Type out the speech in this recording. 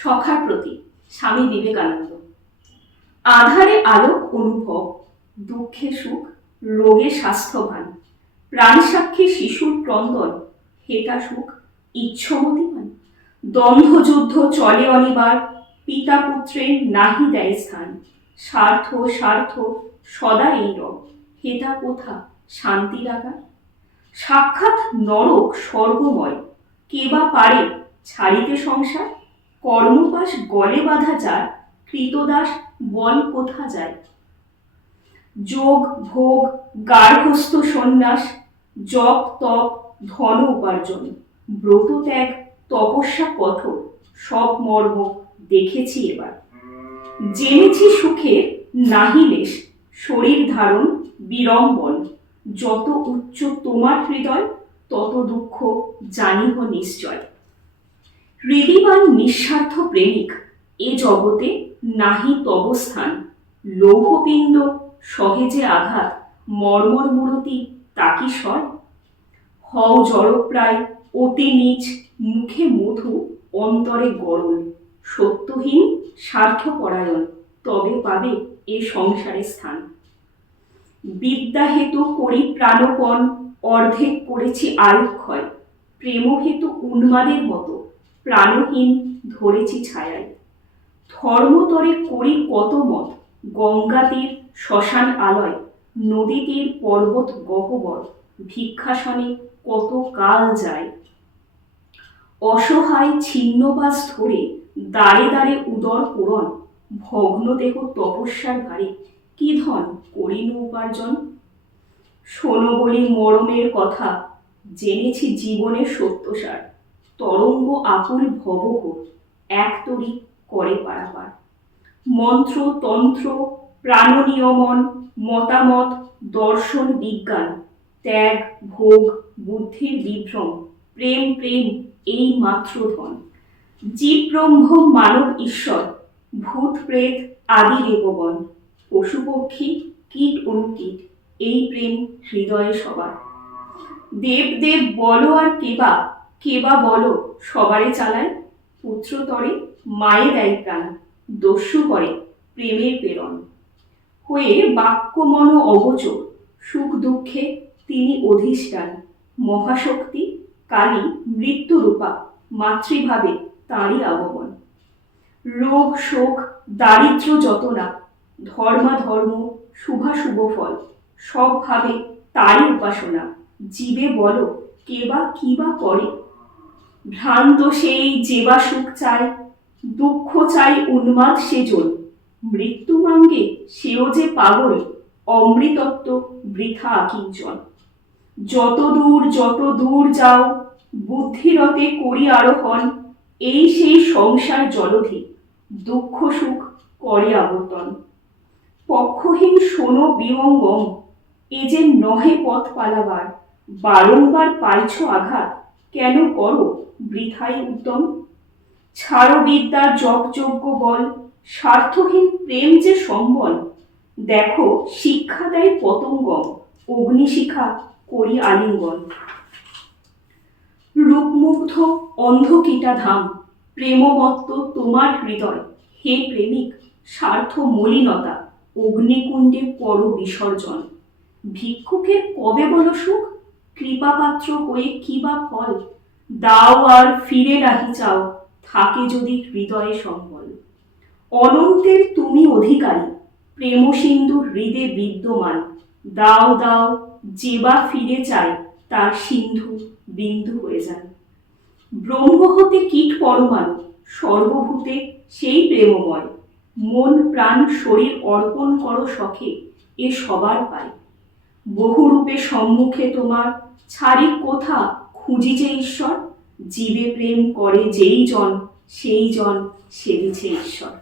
সখার প্রতি স্বামী বিবেকানন্দ। আধারে আলোক অনুভব, দুঃখে সুখ, রোগে স্বাস্থ্যবান, প্রাণ সাক্ষী শিশুর ক্রন্দন, হেতা সুখ ইচ্ছমতিমান। দ্বন্দ্বযুদ্ধ চলে অনিবার, পিতা পুত্রের নাহি দেয় স্থান। স্বার্থ স্বার্থ সদা এই রব, হেতা কোথা শান্তি লাগা। সাক্ষাৎ নরক স্বর্গময়, কে বা পারে ছাড়িতে সংসার। কর্মপাশ গলে বাঁধা যার, কৃতদাস বল কোথা যায়। যোগ ভোগ গার্হস্থ সন্ন্যাস, জপ তপ ধন উপার্জন, ব্রত ত্যাগ তপস্যা কঠোর, সব মর্ম দেখেছি এবার। জেনেছি সুখের নাহি লেশ, শরীর ধারণ বিড়ম্বন। যত উচ্চ তোমার হৃদয়, তত দুঃখ জানিহ নিশ্চয়। হৃদিবান নিঃস্বার্থ প্রেমিক, এ জগতে নাহি তব স্থান। লৌহপিণ্ড সহেজে আঘাত, মর্মর মূরতি তাকি সয়। হও জড়প্রায় অতি নীচ, মুখে মধু অন্তরে গরল। সত্যহীন স্বার্থপরায়ণ, তবে পাবে এ সংসারে স্থান। বিদ্যা হেতু করি প্রাণপণ, অর্ধেক করেছি আয়ুক্ষয়। প্রেম হেতু উন্মাদের মতো, প্রাণহীন ধরেছি ছায়ায়। ধর্মতরে করি কত মত, গঙ্গা তীর শ্মশান আলয়। নদী তীর পর্বত গহ্বর, ভিক্ষাসনে কত কাল যায়। অসহায় ছিন্নবাস ধরে দ্বারে দ্বারে উদর পূরণ। ভগ্ন দেহ তপস্যার ভারে, কি ধন করিনু উপার্জন। শোনো বলি মরমের কথা, জেনেছি জীবনের সত্যসার। তরঙ্গ আকুল ভবঘোর, এক তরি করে পারাপার। মন্ত্র তন্ত্র প্রাণ নিয়মন, মতামত দর্শন বিজ্ঞান। ত্যাগ ভোগ বুদ্ধির বিভ্রম, প্রেম প্রেম এই মাত্র ধন। জীব ব্রহ্ম মানব ঈশ্বর, ভূত প্রেত আদি দেবগণ। পশু পক্ষী কীট অনুকীট, এই প্রেম হৃদয়ে সবার। দেব দেব বলো আর কেবা, কেবা বলো সবারে চালায়। পুত্রতরে মায়ে দেয় প্রাণ, দস্যু করে প্রেমের প্রেরণ। হয়ে বাক্য মন অগোচর, সুখ দুঃখে তিনি অধিষ্ঠান। মহাশক্তি কালী মৃত্যুরূপা, মাতৃভাবে তাঁরই আগমন। রোগ শোক দারিদ্র্য যতনা, ধর্মাধর্ম শুভাশুভ ফল। সব ভাবে তারই উপাসনা, জীবে বলো কেবা কি বা করে। ভ্রান্ত সেই যেবা সুখ চায়, দুঃখ চাই উন্মাদ সেজন। মৃত্যু মাঙ্গে সেও যে পাগল, অমৃতত্ব বৃথা আকিঞ্চন। যত দূর যাও, বুদ্ধিরতে করি আরোহণ। এই সেই সংসার জলধি, দুঃখ সুখ করে আবর্তন। পক্ষহীন শোনো বিহঙ্গম, এ যে নহে পথ পালাবার। বারংবার পাইছ আঘাত, কেন করো বৃথাই উদ্যম। ছাড়ো বিদ্যার যজ্ঞ বল, স্বার্থহীন প্রেম যে সম্বল। দেখো শিক্ষা দেয় পতঙ্গম, অগ্নিশিখা করি আলিঙ্গন। রূপমুগ্ধ অন্ধকীটা ধাম, প্রেমমত্ত তোমার হৃদয়। হে প্রেমিক স্বার্থ মলিনতা, অগ্নিকুণ্ডে কর বিসর্জন। ভিক্ষুকের কবে বলো সুখ, কৃপাপাত্র হয়ে কি বা ফল। দাও আর ফিরে রাহি চাও, থাকে যদি হৃদয়ে সম্বল। অনন্তের তুমি অধিকারী, প্রেম সিন্ধু হৃদে বিদ্যমান। দাও দাও যেবা ফিরে চায়, তার সিন্ধু বিন্দু হয়ে যান। ব্রহ্ম হতে কীট পরমাণু, সর্বভূতে সেই প্রেমময়। মন প্রাণ শরীর অর্পণ করো শখে, এ সবার পায়। বহুরূপে সম্মুখে তোমার, ছাড়ি কোথা খুঁজিছে ঈশ্বর। জীবে প্রেম করে যেই জন, সেই জন সেবিছে ঈশ্বর।